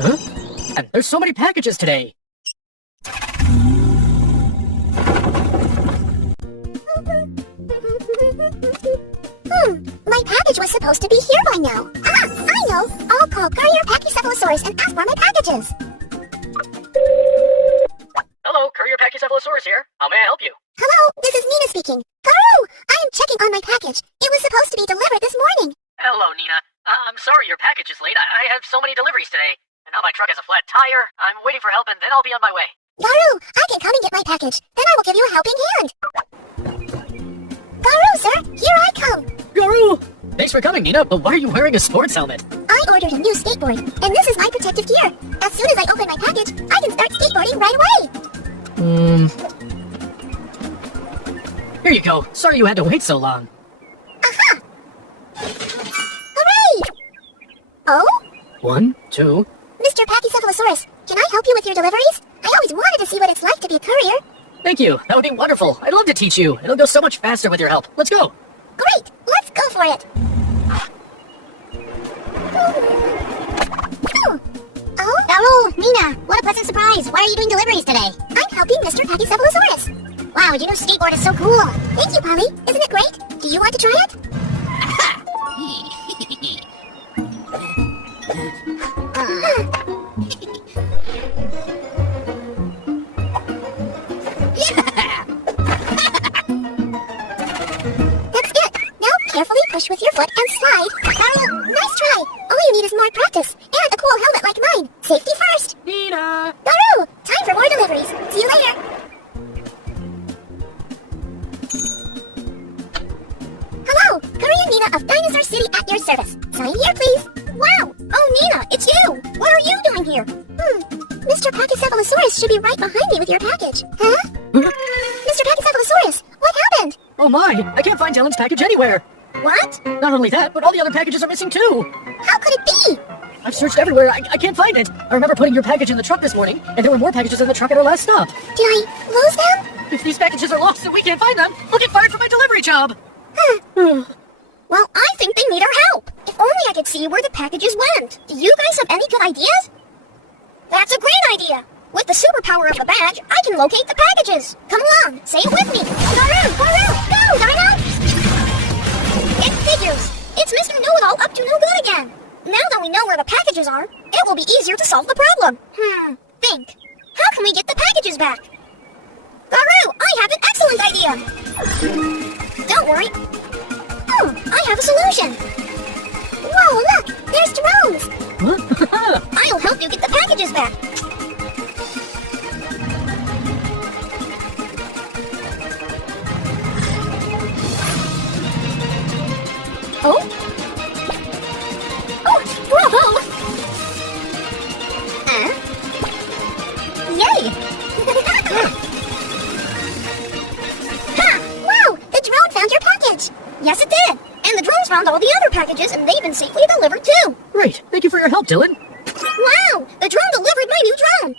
Huh? And there's so many packages today. My package was supposed to be here by now. Ah, I know. I'll call Courier Pachycephalosaurus and ask for my packages. Hello, Courier Pachycephalosaurus here. How may I help you? Hello, this is Nina speaking. Garou, I am checking on my package. It was supposed to be delivered this morning. Hello, Nina. I'm sorry your package is late. I have so many deliveries today. And now my truck has a flat tire. I'm waiting for help and then I'll be on my way. Garou, I can come and get my package. Then I will give you a helping hand. Garou, sir, here I come. Garou! Thanks for coming, Nina, but why are you wearing a sports helmet? I ordered a new skateboard, and this is my protective gear. As soon as I open my package, I can start skateboarding right away. Here you go. Sorry you had to wait so long. Aha! Hooray! Oh? 1, 2... Mr. Pachycephalosaurus, can I help you with your deliveries? I always wanted to see what it's like to be a courier. Thank you. That would be wonderful. I'd love to teach you. It'll go so much faster with your help. Let's go. Great! Let's go for it! Oh? Garou, Nina, what a pleasant surprise. Why are you doing deliveries today? I'm helping Mr. Pachycephalosaurus. Wow, your new skateboard is so cool. Thank you, Polly. Isn't it great? Do you want to try it? That's it. Now carefully push with your foot and slide. Oh, nice try. All you need is more practice and a cool helmet like mine. Safety first. Nina! Garou, time for more deliveries. See you later. Hello, Courier Nina of Dinosaur City at your service. Sign here, please. Wow. Oh, Nina, it's you. What are you doing here? Mr. Pachycephalosaurus should be right behind me with your package. Huh? Mr. Pachycephalosaurus, what happened? Oh my! I can't find Dylan's package anywhere! What? Not only that, but all the other packages are missing too! How could it be? I've searched everywhere. I can't find it. I remember putting your package in the truck this morning, and there were more packages in the truck at our last stop. Did I lose them? If these packages are lost and we can't find them, I'll get fired from my delivery job! Well, I think they need our help. If only I could see where the packages went. Do you guys have any good ideas? That's a great idea. With the superpower of the badge, I can locate the packages. Come along, say it with me. Garou, go, Dino! It figures. It's Mr. Know-It-All up to no good again. Now that we know where the packages are, it will be easier to solve the problem. Think. How can we get the packages back? Garou, I have an excellent idea. Don't worry. I have a solution. Whoa, look, there's drones. I'll help you get the packages back. Oh, bravo! Yay! Ha! Wow, the drone found your package. Yes, it did. And the drones found all the other packages, and they've been safely delivered too. Great. Thank you for your help, Dylan. Wow, the drone delivered my new drone.